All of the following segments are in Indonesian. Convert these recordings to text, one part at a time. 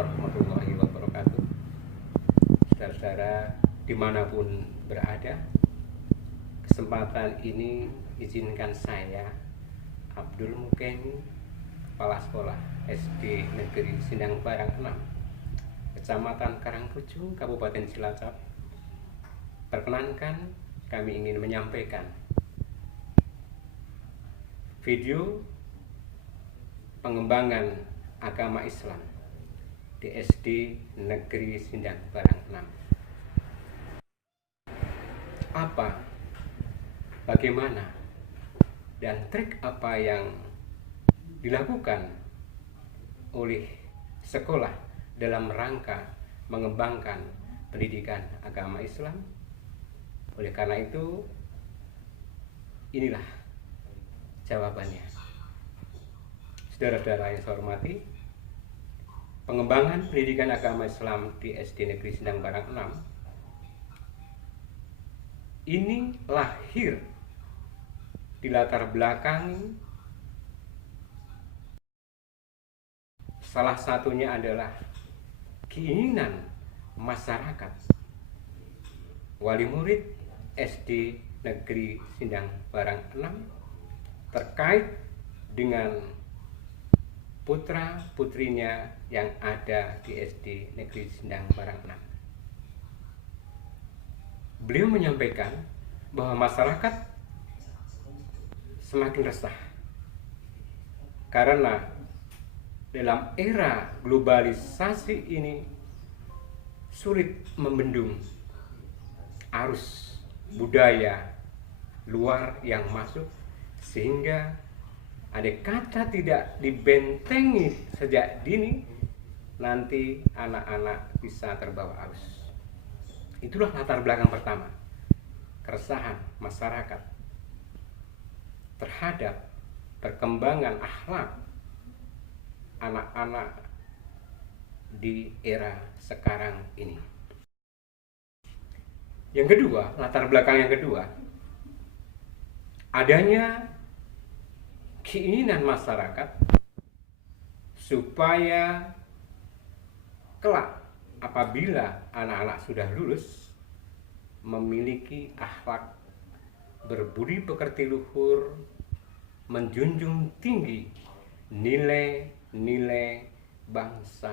warahmatullahi wabarakatuh. Saudara-saudara dimanapun berada, kesempatan ini izinkan saya, Abdul Muken, Kepala Sekolah SD Negeri Sindang Barang 6, Kecamatan Karangpucung, Kabupaten Cilacap. Perkenankan kami ingin menyampaikan video pengembangan agama Islam di SD Negeri Sindang Barang 6. Apa, bagaimana, dan trik apa yang dilakukan oleh sekolah dalam rangka mengembangkan pendidikan agama Islam. Oleh karena itu, inilah jawabannya. Saudara-saudara yang saya hormati, pengembangan pendidikan agama Islam di SD Negeri Sindang Barang 6 ini lahir di latar belakang salah satunya adalah keinginan masyarakat wali murid SD Negeri Sindang Barang 6 terkait dengan putra-putrinya yang ada di SD Negeri Sindang Barang 6. Beliau menyampaikan bahwa masyarakat semakin resah karena dalam era globalisasi ini sulit membendung arus budaya luar yang masuk, sehingga andai kata tidak dibentengi sejak dini, nanti anak-anak bisa terbawa arus. Itulah latar belakang pertama, keresahan masyarakat terhadap perkembangan akhlak anak-anak di era sekarang ini. Yang kedua, latar belakang yang kedua, adanya keinginan masyarakat supaya kelak apabila anak-anak sudah lulus memiliki akhlak berbudi pekerti luhur, menjunjung tinggi nilai-nilai bangsa,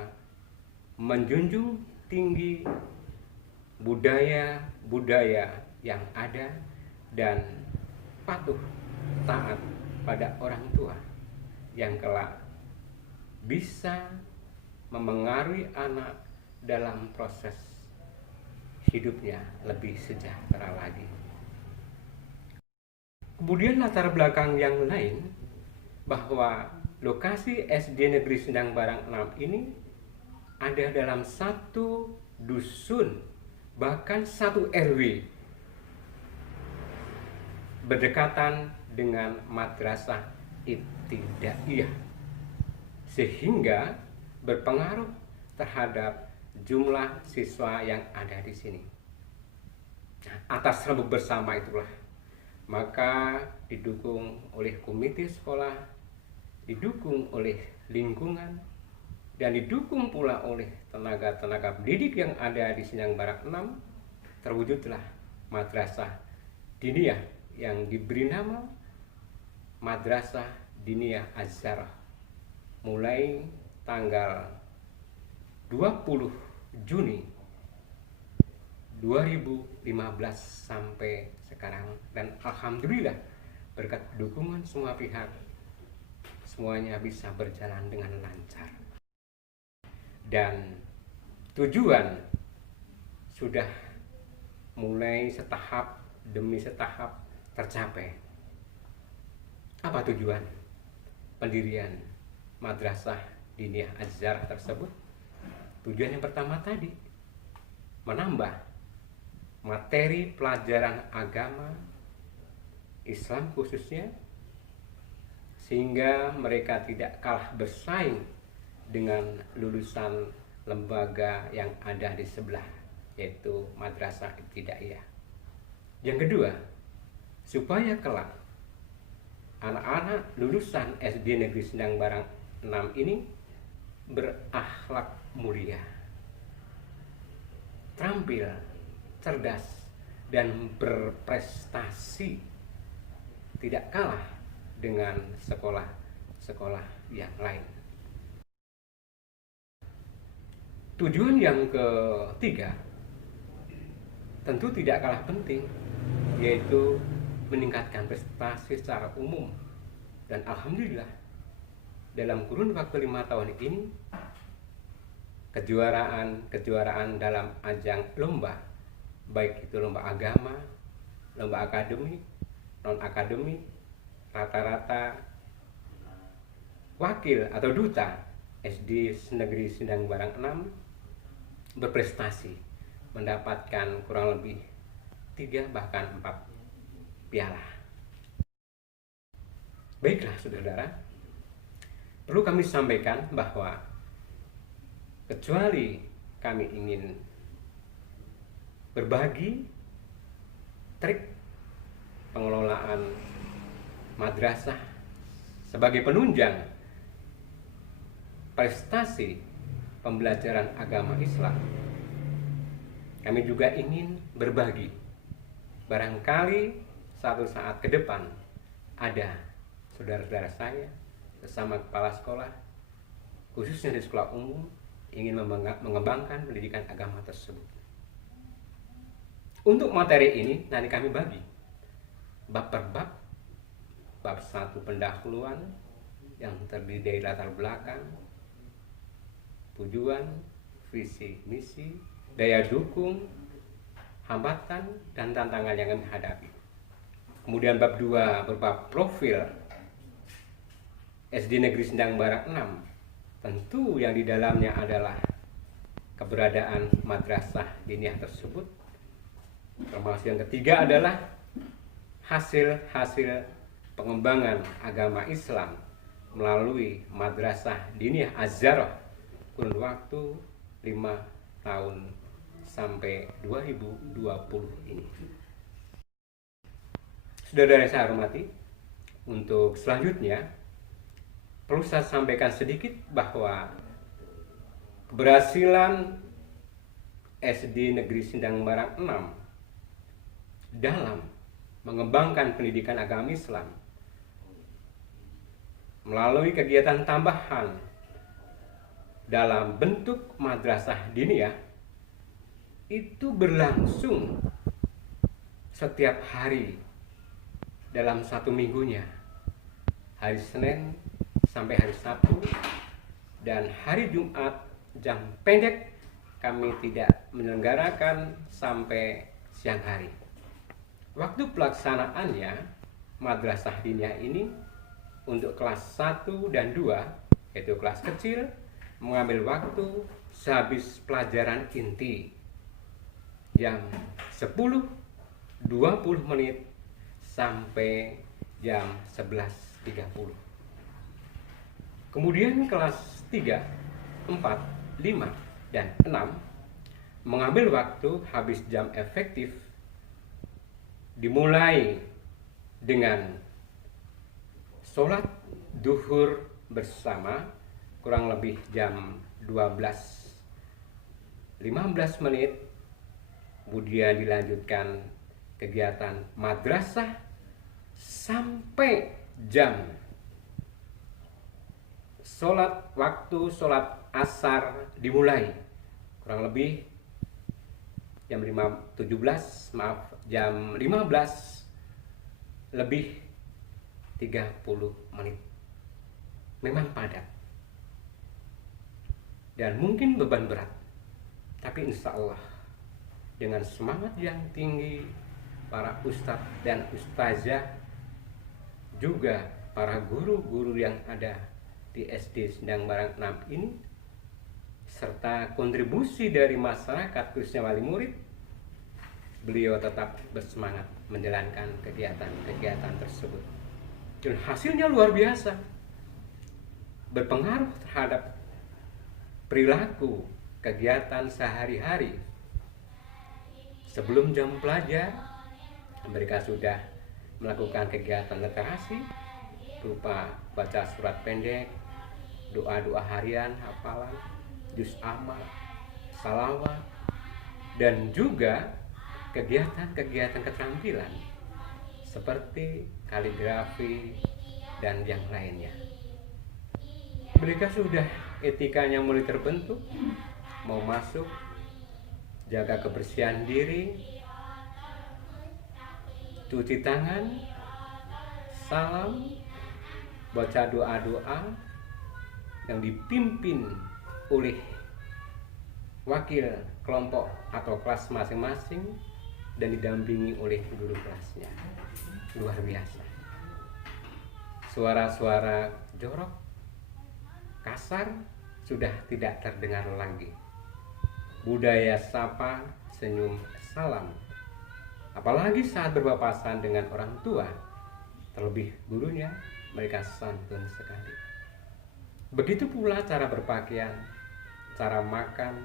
menjunjung tinggi budaya-budaya yang ada, dan patuh taat pada orang tua yang kelak bisa memengaruhi anak dalam proses hidupnya lebih sejahtera lagi. Kemudian latar belakang yang lain, bahwa lokasi SD Negeri Sindang Barang 6 ini ada dalam satu dusun, bahkan satu RW, berdekatan dengan madrasah ibtidaiyah, sehingga berpengaruh terhadap jumlah siswa yang ada di sini. Atas rembuk bersama itulah, maka didukung oleh komite sekolah, didukung oleh lingkungan, dan didukung pula oleh tenaga-tenaga pendidik yang ada di Sindang Barang 6, terwujudlah Madrasah Diniyah yang diberi nama Madrasah Diniyah Az-Zarah mulai tanggal 20 Juni 2015 sampai sekarang. Dan alhamdulillah berkat dukungan semua pihak, semuanya bisa berjalan dengan lancar. Dan tujuan sudah mulai setahap demi setahap tercapai. Apa tujuan pendirian Madrasah Diniyah Az-Zarah tersebut? Tujuan yang pertama tadi, menambah materi pelajaran agama Islam khususnya, sehingga mereka tidak kalah bersaing dengan lulusan lembaga yang ada di sebelah, yaitu Madrasah Ibtidaiyah. Yang kedua, supaya kelak anak-anak lulusan SD Negeri Sindang Barang 6 ini berakhlak mulia, terampil, cerdas, dan berprestasi, tidak kalah dengan sekolah-sekolah yang lain. Tujuan yang ketiga tentu tidak kalah penting, yaitu meningkatkan prestasi secara umum. Dan alhamdulillah, dalam kurun waktu 5 tahun ini, kejuaraan dalam ajang lomba, baik itu lomba agama, lomba akademik, non-akademik, rata-rata wakil atau duta SD Negeri Sindang Barang 6 berprestasi, mendapatkan kurang lebih 3 bahkan 4 piala. Baiklah saudara, perlu kami sampaikan bahwa kecuali kami ingin berbagi trik pengelolaan madrasah sebagai penunjang prestasi pembelajaran agama Islam, kami juga ingin berbagi. Barangkali suatu saat ke depan ada saudara-saudara saya, sesama kepala sekolah, khususnya di sekolah umum, ingin mengembangkan pendidikan agama tersebut. Untuk materi ini nanti kami bagi bab per bab. Bab 1 pendahuluan yang terdiri dari latar belakang, tujuan, visi, misi, daya dukung, hambatan, dan tantangan yang kami hadapi. Kemudian bab 2 berbab profil SD Negeri Sindang Barat 6. Tentu yang di dalamnya adalah keberadaan madrasah diniyah tersebut. Termasuk yang ketiga adalah hasil-hasil pengembangan agama Islam melalui madrasah diniyah Az-Zarah kurun waktu 5 tahun sampai 2020 ini. Saudara yang saya hormati, untuk selanjutnya perlu saya sampaikan sedikit bahwa keberhasilan SD Negeri Sindang Barang 6 dalam mengembangkan pendidikan agama Islam melalui kegiatan tambahan dalam bentuk madrasah diniyah itu berlangsung setiap hari dalam 1 minggunya, hari Senin sampai hari Sabtu, dan hari Jumat jam pendek kami tidak menyelenggarakan sampai siang hari. Waktu pelaksanaannya madrasah diniyah ini untuk kelas 1 dan 2, yaitu kelas kecil, mengambil waktu sehabis pelajaran inti jam 10.20 menit sampai jam 11.30. Kemudian kelas 3, 4, 5, dan 6 mengambil waktu habis jam efektif dimulai dengan sholat duhur bersama kurang lebih jam 12.15 menit, kemudian dilanjutkan kegiatan madrasah sampai jam waktu sholat asar dimulai kurang lebih jam 15 lebih 30 menit. Memang padat dan mungkin beban berat, tapi insya Allah dengan semangat yang tinggi para ustadz dan ustazah, juga para guru-guru yang ada di SD Sindang Barang 6 ini, serta kontribusi dari masyarakat khususnya wali murid, beliau tetap bersemangat menjalankan kegiatan-kegiatan tersebut. Dan hasilnya luar biasa, berpengaruh terhadap perilaku kegiatan sehari-hari. Sebelum jam pelajar, mereka sudah melakukan kegiatan literasi berupa baca surat pendek, doa-doa harian, hafalan, juz amma, salawat, dan juga kegiatan-kegiatan keterampilan seperti kaligrafi dan yang lainnya. Mereka sudah etikanya mulai terbentuk, mau masuk, jaga kebersihan diri, cuci tangan, salam, baca doa-doa yang dipimpin oleh wakil kelompok atau kelas masing-masing dan didampingi oleh guru kelasnya. Luar biasa. Suara-suara jorok, kasar sudah tidak terdengar lagi. Budaya sapa, senyum, salam, apalagi saat berpapasan dengan orang tua, terlebih gurunya, mereka santun sekali. Begitu pula cara berpakaian, cara makan,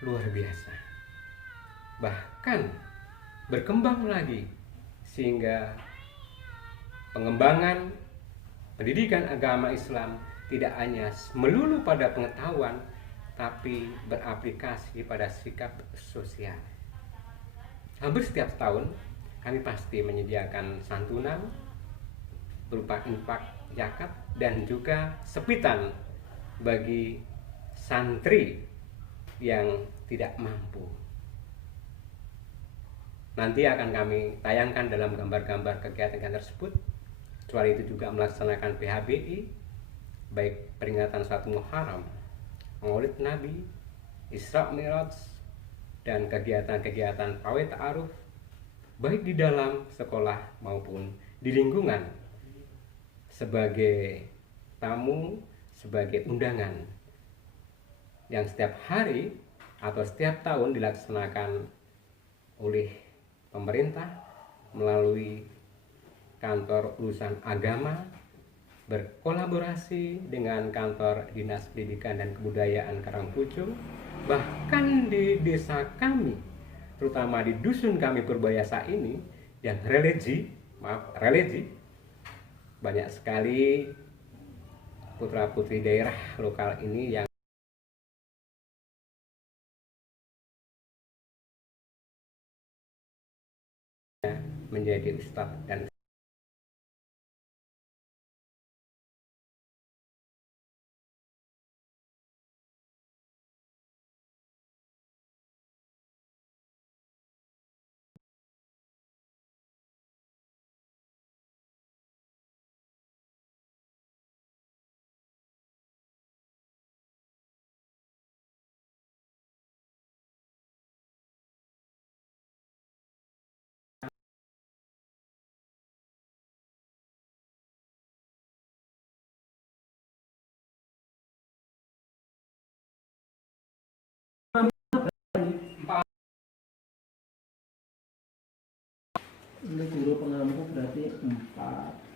luar biasa. Bahkan berkembang lagi sehingga pengembangan pendidikan agama Islam tidak hanya melulu pada pengetahuan, tapi beraplikasi pada sikap sosial. Hampir setiap tahun kami pasti menyediakan santunan berupa infak zakat dan juga sepitan bagi santri yang tidak mampu. Nanti akan kami tayangkan dalam gambar-gambar kegiatan tersebut. Kecuali itu juga melaksanakan PHBI, baik peringatan 1 Muharram, Maulid Nabi, Isra Mi'raj, dan kegiatan-kegiatan pawai ta'aruf, baik di dalam sekolah maupun di lingkungan, sebagai tamu, sebagai undangan yang setiap hari atau setiap tahun dilaksanakan oleh pemerintah melalui kantor urusan agama berkolaborasi dengan kantor Dinas Pendidikan dan Kebudayaan Karangpucung. Bahkan di desa kami, terutama di dusun kami Purbayasa ini yang religi, banyak sekali putra-putri daerah lokal ini yang menjadi ustadz dan ini guru pengampu berarti 4.